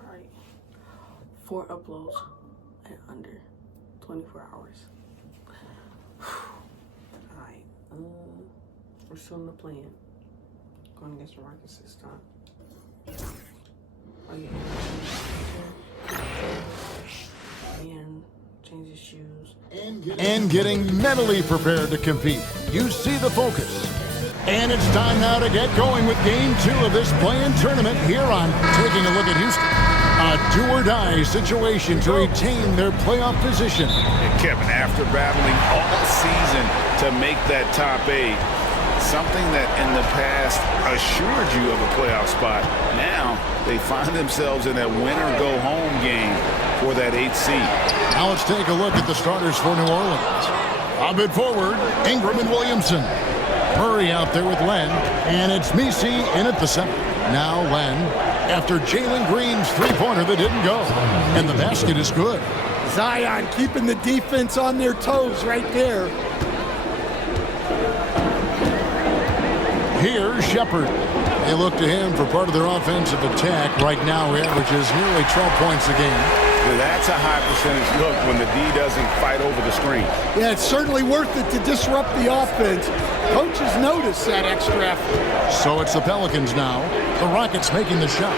Alright. 4 uploads in under 24 hours. Alright. We're still in the plan. Going against the Rockets this time. Oh yeah. And change his shoes. And getting mentally prepared to compete. You see the focus. And it's time now to get going with Game 2 of this play-in tournament here on Taking a Look at Houston. A do-or-die situation to retain their playoff position. And Kevin, after battling all season to make that top 8, something that in the past assured you of a playoff spot, now they find themselves in that win-or-go-home game for that 8th seed. Now let's take a look at the starters for New Orleans. A bit forward, Ingram and Williamson. Murray out there with Len, and it's Messi in at the center. Now Len, after Jalen Green's three-pointer that didn't go, and the basket is good. Zion keeping the defense on their toes right there. Here's Shepherd. They look to him for part of their offensive attack. Right now, he averages nearly 12 points a game. Well, that's a high percentage look when the D doesn't fight over the screen. Yeah, it's certainly worth it to disrupt the offense. Coaches notice that extra effort. So it's the Pelicans now. The Rockets making the shot.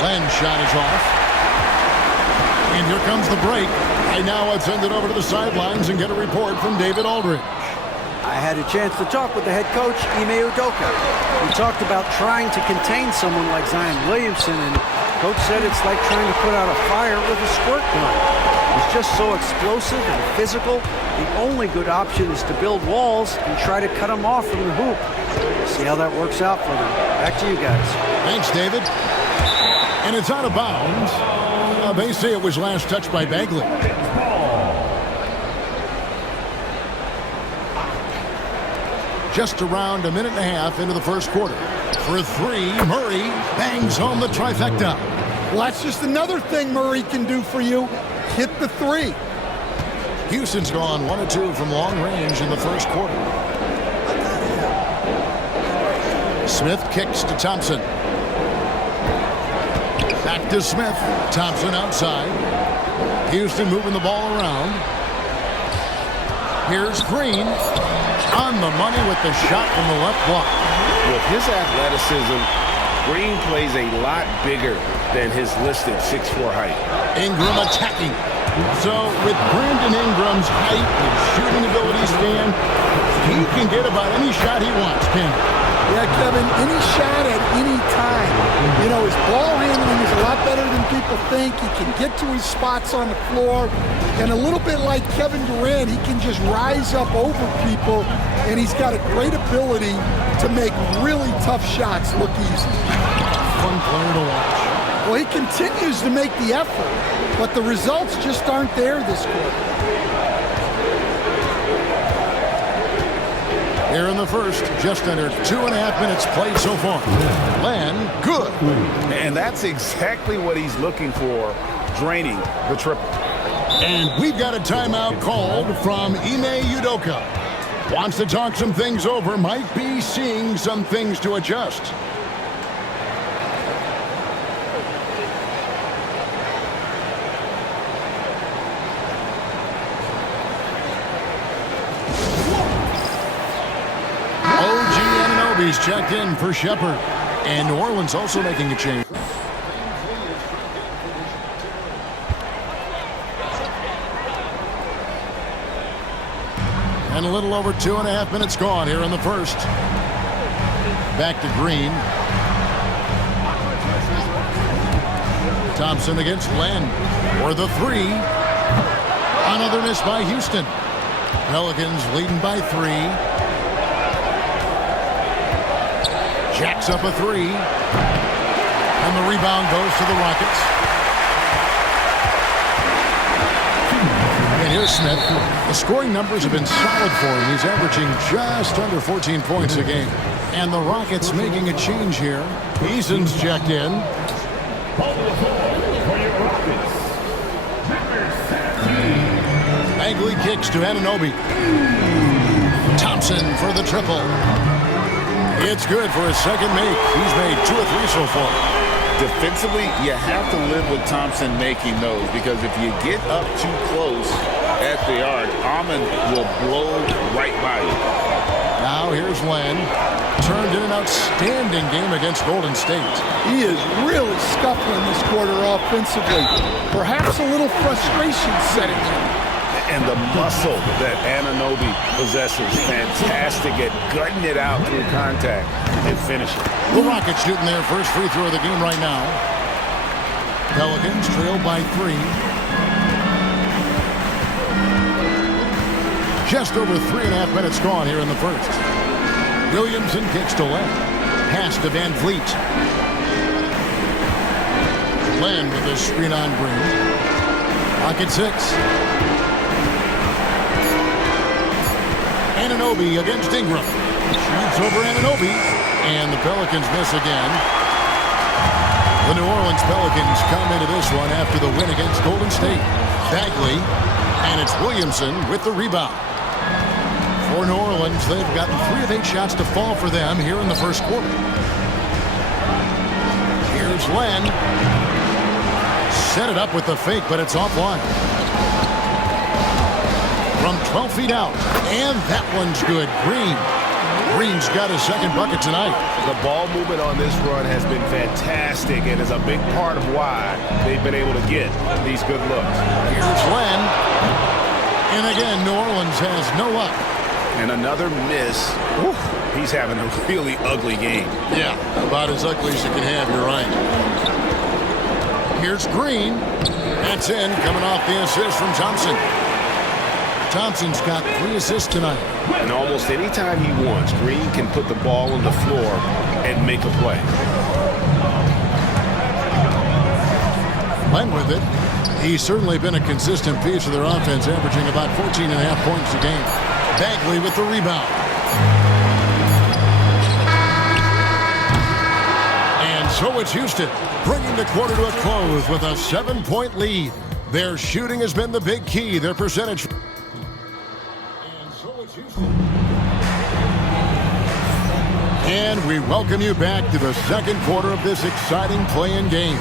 Len's shot is off. And here comes the break. And now let's send it over to the sidelines and get a report from David Aldridge. I had a chance to talk with the head coach, Ime Udoka. We talked about trying to contain someone like Zion Williamson, and Coach said it's like trying to put out a fire with a squirt gun. He's just so explosive and physical. The only good option is to build walls and try to cut him off from the hoop. See how that works out for them. Back to you guys. Thanks, David. And it's out of bounds. They say it was last touched by Bagley. Just around a minute and a half into the first quarter. For three, Murray bangs home the trifecta. Well, that's just another thing Murray can do for you. Hit the three. Houston's gone 1 of 2 from long range in the first quarter. Smith kicks to Thompson. Back to Smith. Thompson outside. Houston moving the ball around. Here's Green. On the money with the shot from the left block. With his athleticism, Green plays a lot bigger than his listed 6'4" height. Ingram attacking. So with Brandon Ingram's height and shooting abilities, Stan, he can get about any shot he wants, Ken. Yeah, Kevin, any shot at any time. You know, his ball handling is a lot better than people think. He can get to his spots on the floor. And a little bit like Kevin Durant, he can just rise up over people. And he's got a great ability to make really tough shots look easy. Fun player to watch. Well, he continues to make the effort, but the results just aren't there this quarter. Here in the first, just under 2.5 minutes played so far. Len, good. And that's exactly what he's looking for, draining the triple. And we've got a timeout called from Ime Udoka. Wants to talk some things over, might be seeing some things to adjust. He's checked in for Shepherd. And New Orleans also making a change. And a little over 2.5 minutes gone here in the first. Back to Green. Thompson against Len for the three. Another miss by Houston. Pelicans leading by 3. Jacks up a 3. And the rebound goes to the Rockets. And here's Smith. The scoring numbers have been solid for him. He's averaging just under 14 points a game. And the Rockets making a change here. Eason's checked in. Bagley kicks to Anunoby. Thompson for the triple. It's good for his second make. He's made 2 or 3 so far. Defensively, you have to live with Thompson making those because if you get up too close at the arc, Almond will blow right by you. Now here's Len. Turned in an outstanding game against Golden State. He is really scuffling this quarter offensively. Perhaps a little frustration setting in. And the muscle that Anunoby possesses, fantastic at gutting it out through contact and finishing. The Rockets shooting their first free throw of the game right now. Pelicans trail by 3. Just over 3.5 minutes gone here in the first. Williamson kicks to Len. Pass to Van Vliet. Len with a screen on Green. Pocket 6. Anunoby against Ingram. Shoots over Anunoby. And the Pelicans miss again. The New Orleans Pelicans come into this one after the win against Golden State. Bagley. And it's Williamson with the rebound. For New Orleans, they've gotten 3 of 8 shots to fall for them here in the first quarter. Here's Len. Set it up with the fake, but it's offline. From 12 feet out. And that one's good. Green's got his second bucket tonight. The ball movement on this run has been fantastic and is a big part of why they've been able to get these good looks. Here's Len. And again, New Orleans has no luck. And another miss. Oof, he's having a really ugly game. Yeah, about as ugly as you can have, you're right. Here's Green. That's in, coming off the assist from Thompson. Thompson's got 3 assists tonight. And almost any time he wants, Green can put the ball on the floor and make a play. Len with it. He's certainly been a consistent piece of their offense, averaging about 14.5 points a game. Bagley with the rebound. And so it's Houston, bringing the quarter to a close with a 7-point lead. Their shooting has been the big key, their percentage. And so it's Houston. And we welcome you back to the second quarter of this exciting play-in game.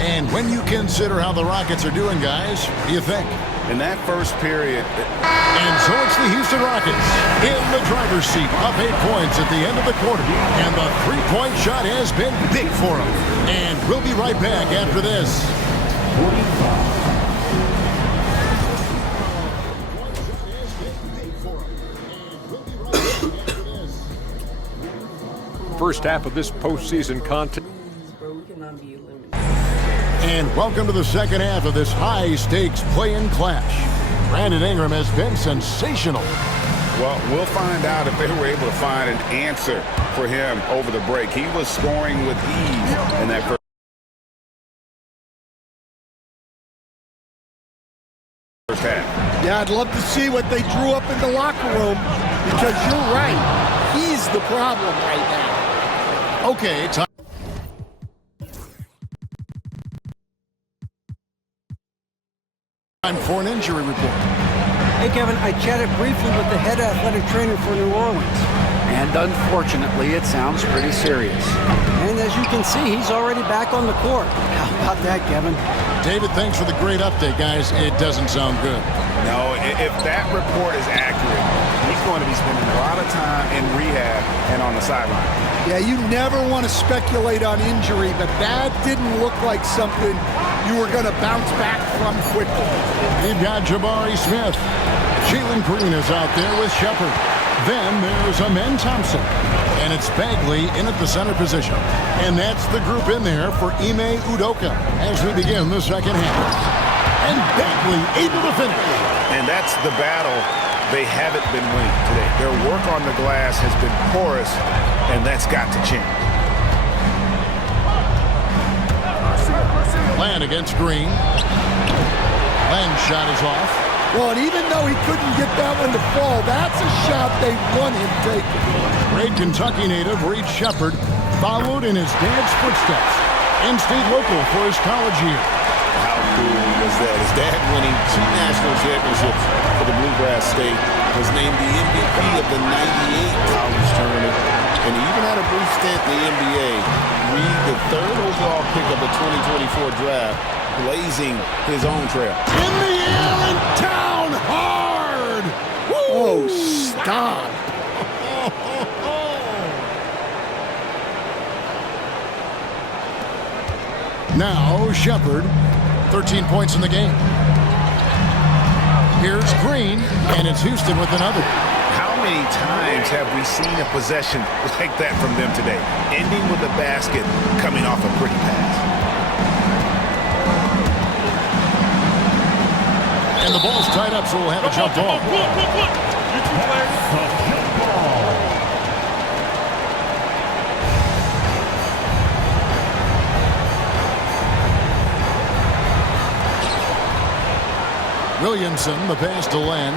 And when you consider how the Rockets are doing, guys, what do you think? In that first period. And so it's the Houston Rockets in the driver's seat, up 8 points at the end of the quarter. And the three-point shot has been big for them. And we'll be right back after this. First half of this postseason contest. And welcome to the second half of this high-stakes play-in clash. Brandon Ingram has been sensational. Well, we'll find out if they were able to find an answer for him over the break. He was scoring with ease in that first half. Yeah, I'd love to see what they drew up in the locker room because you're right. He's the problem right now. Okay, time for an injury report. Hey, Kevin, I chatted briefly with the head athletic trainer for New Orleans. And unfortunately, it sounds pretty serious. And as you can see, he's already back on the court. How about that, Kevin? David, thanks for the great update, guys. It doesn't sound good. No, if that report is accurate, he's going to be spending a lot of time in rehab and on the sideline. Yeah, you never want to speculate on injury, but that didn't look like something you were going to bounce back from quickly. You've got Jabari Smith. Jalen Green is out there with Shepard. Then there's Amen Thompson. And it's Bagley in at the center position. And that's the group in there for Ime Udoka as we begin the second half. And Bagley able to finish. And that's the battle they haven't been winning today. Their work on the glass has been porous, and that's got to change. Len against Green. Len's shot is off. Well, and even though he couldn't get that one to fall, that's a shot they want him taking. Great Kentucky native Reed Shepard followed in his dad's footsteps and stayed local for his college year. How school was that his dad, winning 2 national championships for the Bluegrass State, was named the MVP of the '98 college tournament, and he even had a brief stint in the NBA. Reed, the 3rd overall pick of the 2024 draft, blazing his own trail. In the air and down hard. Woo! Oh, stop. Now Shepard, 13 points in the game. Here's Green, and it's Houston with another. How many times have we seen a possession like that from them today, ending with a basket coming off a pretty pass? And the ball's tied up, so we'll have a jump ball. Williamson, the pass to Len.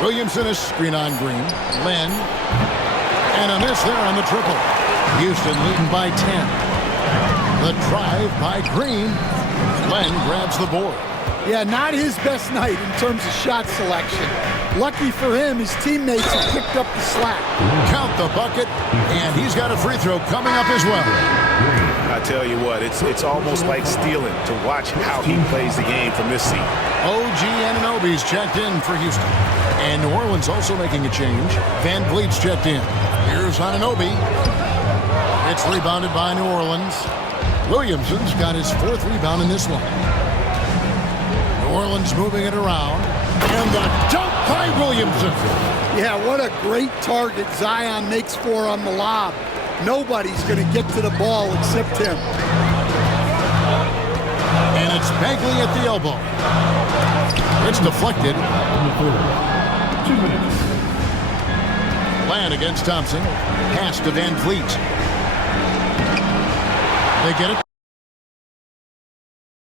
Williamson is screen on Green. Len. And a miss there on the triple. Houston leading by 10. The drive by Green. Len grabs the board. Yeah, not his best night in terms of shot selection. Lucky for him, his teammates have picked up the slack. Count the bucket, and he's got a free throw coming up as well. I tell you what, it's almost like stealing to watch how he plays the game from this seat. OG Anunoby's checked in for Houston. And New Orleans also making a change. Van Vliet's checked in. Here's Anunoby. It's rebounded by New Orleans. Williamson's got his 4th rebound in this one. New Orleans moving it around. And the dunk by Williamson. Yeah, what a great target Zion makes for on the lob. Nobody's going to get to the ball except him. And it's Bagley at the elbow. It's deflected. 2 minutes. Land against Thompson. Pass to Van Vliet. They get it